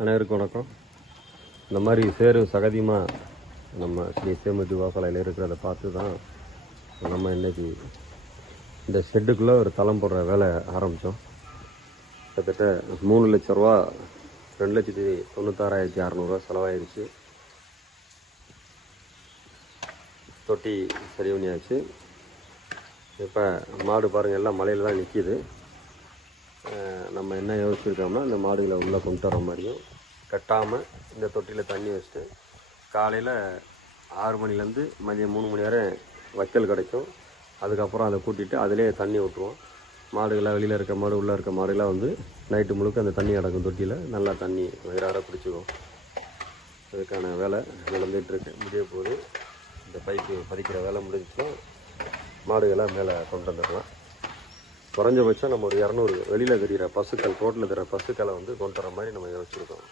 அனைவருக்கும் வணக்கம். இந்த மாதிரி சேரு சகதியமாக நம்ம ஸ்ரீ சேமதி வாசலையில் இருக்கிறத பார்த்து தான் நம்ம இன்றைக்கி இந்த ஷெட்டுக்குள்ளே ஒரு தளம் போடுற வேலை ஆரம்பித்தோம். கிட்டத்தட்ட 3 லட்ச ரூபா 2,96,600 செலவாயிருச்சு. தொட்டி சரி பண்ணியாச்சு. இப்போ மாடு பாருங்கள், எல்லாம் மலையில் தான் நிற்கிது. நம்ம என்ன யோசிச்சிருக்கோம்னா, இந்த மாடுகளை உள்ளே கொண்டு வர மாதிரியும் கட்டாமல் இந்த தொட்டியில் தண்ணி வச்சுட்டு காலையில் 6 மணிலேருந்து மதியம் 3 மணி வரை வைக்கல் கிடைக்கும். அதுக்கப்புறம் அதை கூட்டிகிட்டு அதிலே தண்ணி விட்டுருவோம். மாடுகளை வெளியில் இருக்க மாடு உள்ளே இருக்க மாடுகளாக வந்து நைட்டு முழுக்க அந்த தண்ணி கிடக்கும். தொட்டியில் நல்லா தண்ணி வயிறார பிடிச்சிக்கும். அதுக்கான வேலை நடந்துகிட்ருக்கு. முடிய போது இந்த பைப்பு பதிக்கிற வேலை முடிஞ்சுச்சுன்னா மாடுகளை மேலே கொண்டு வந்துடலாம். குறைஞ்சபட்சம் நம்ம ஒரு 200 வெளியில் தெரிகிற பசுக்கள், ரோட்டில் தெரிகிற பசுக்களை வந்து கொண்டு வர மாதிரி நம்ம யோசிச்சுருக்கோம்.